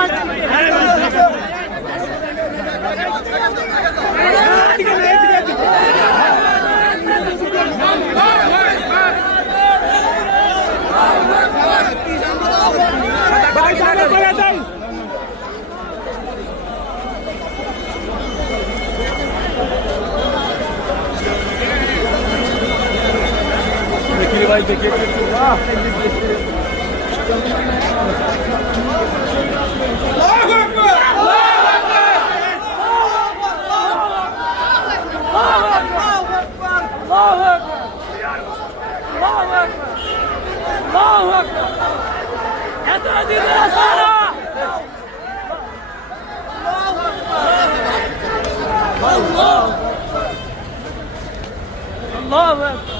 ভাই Kolay bekle. Allahu Ekber! Allahu Ekber! Allahu Ekber! Allahu Ekber! Allahu Ekber! Allahu Ekber! Yeter dinle sana! Allahu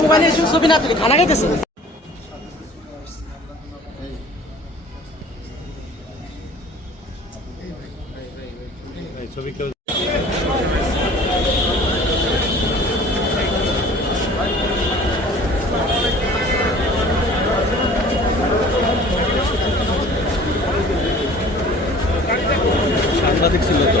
মোবাইলে এসে ছবি না তুলি খানা খাইতেছে সাংবাদিক ছিল তো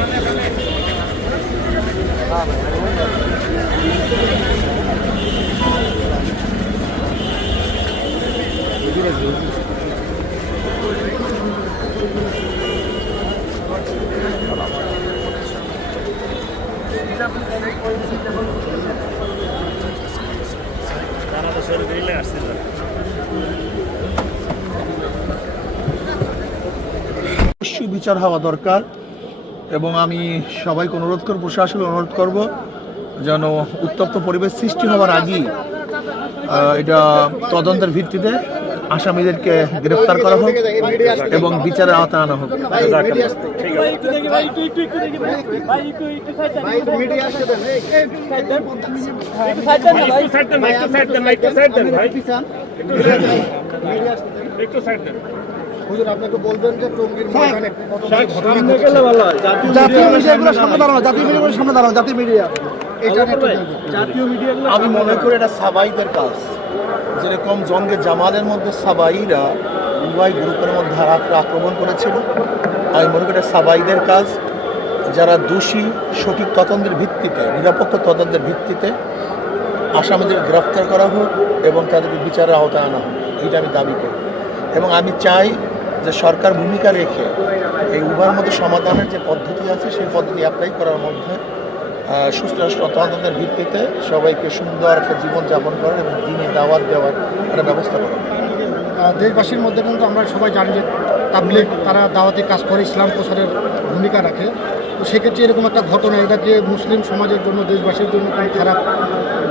অবশ্যই বিচার হওয়া দরকার এবং আমি সবাইকে অনুরোধ করব প্রশাসনকে অনুরোধ করব যেন উত্তপ্ত পরিবেশ সৃষ্টি হওয়ার আগেই এটা তদন্তের ভিত্তিতে আসামিদেরকে গ্রেফতার করা হোক এবং বিচারের আওতায় আনা হোক। জাতীয় সামনে দাঁড়ানো জাতীয় মিডিয়াগুলোর সামনে দাঁড়ানো জাতীয় মিডিয়া। আমি মনে করি এটা সাবাইদের কাজ। যেরকম জঙ্গে জামালের মধ্যে সাবাইরা উভয় গ্রুপের মধ্যে আক্র- আক্রমণ করেছিল আমি মনে করি এটা সাবাইদের কাজ। যারা দোষী সঠিক তদন্তের ভিত্তিতে নিরপেক্ষ তদন্তের ভিত্তিতে আসামিদের গ্রেফতার করা হোক এবং তাদেরকে বিচারের আওতায় আনা হোক এটা আমি দাবি করি। এবং আমি চাই যে সরকার ভূমিকা রেখে এই উভয়ের মধ্যে সমাধানের যে পদ্ধতি আছে সেই পদ্ধতি অ্যাপ্লাই করার মধ্যে সুস্থ তদন্তের ভিত্তিতে সবাইকে সুন্দর একটা জীবনযাপন করার এবং দিনে দাওয়াত দেওয়ার একটা ব্যবস্থা করা। দেশবাসীর মধ্যে কিন্তু আমরা সবাই জানি যে তাবলিগ তারা দাওয়াতি কাজ করে ইসলাম প্রসারের ভূমিকা রাখে। তো সেক্ষেত্রে এরকম একটা ঘটনা এটাকে মুসলিম সমাজের জন্য দেশবাসীর জন্য কোনো খারাপ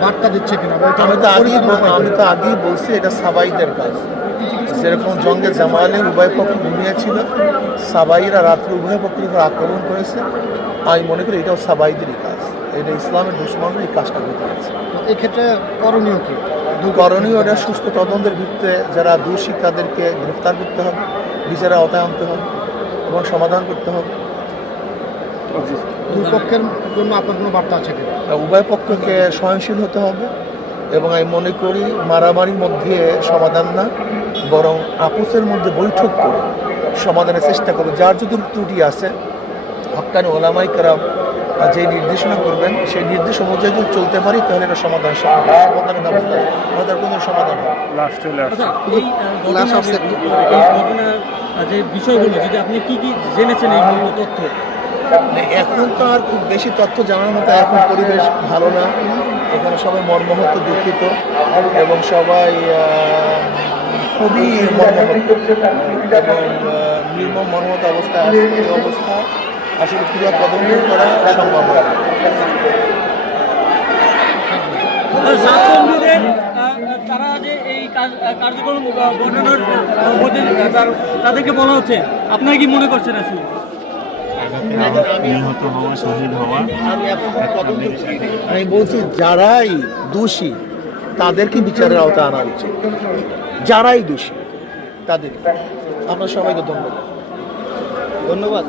বার্তা দিচ্ছে কিনা? এটা আমি তো আগেই আমি তো আগেই বলছি এটা সাবাইদের কাজ। যেরকম জঙ্গে জামালে উভয় পক্ষ ঘুমিয়েছিল। সাবাইরা রাত্রে উভয় পক্ষের উপর আক্রমণ করেছে। আমি মনে করি এটাও সাবাইদেরই কাজ। এটা ইসলামের দুশ্মনরা এই কাজটা করতে হয়েছে এক্ষেত্রে করণীয় কি? করণীয় ওটা সুস্থ তদন্তের ভিত্তিতে যারা দোষী তাদেরকে গ্রেফতার করতে হবে বিচারের আওতায় আনতে হবে এবং সমাধান করতে হবে। দুই পক্ষের জন্য আপনার কোনো বার্তা আছে উভয় পক্ষকে সহনশীল হতে হবে। এবং আমি মনে করি মারামারির মধ্যে সমাধান না বরং আপুসের মধ্যে বৈঠক করে সমাধানের চেষ্টা করবে যার যদি ত্রুটি আছে হকানি ওলামাই কারাম যে নির্দেশনা করবেন সেই নির্দেশ অনুযায়ী যদি চলতে পারি তাহলে একটা সমাধান। সমাধানের ব্যবস্থা আমাদের কোনো সমাধান আচ্ছা যে- বিষয়গুলো যদি আপনি কি কি জেনেছেন এই তথ্য? মানে এখন তো আর খুব বেশি তথ্য জানার মতো এখন পরিবেশ ভালো না। এখানে সবাই মর্মাহত দুঃখিত এবং সবাই খুবই মর্মাহত এবং মর্মাহত এই অবস্থা। আসলে পুরো তদন্ত করা সম্ভব হয়। তারা যে এই কার্যক্রম ঘটানোর তাদেরকে বলা হচ্ছে। আপনারা কি মনে করছেন আসলে? নিহত হওয়া শহীদ হওয়া আমি বলছি যারাই দোষী তাদেরকে বিচারের আওতায় আনা উচিত। যারাই দোষী তাদের। আপনার সবাইকে ধন্যবাদ। ধন্যবাদ।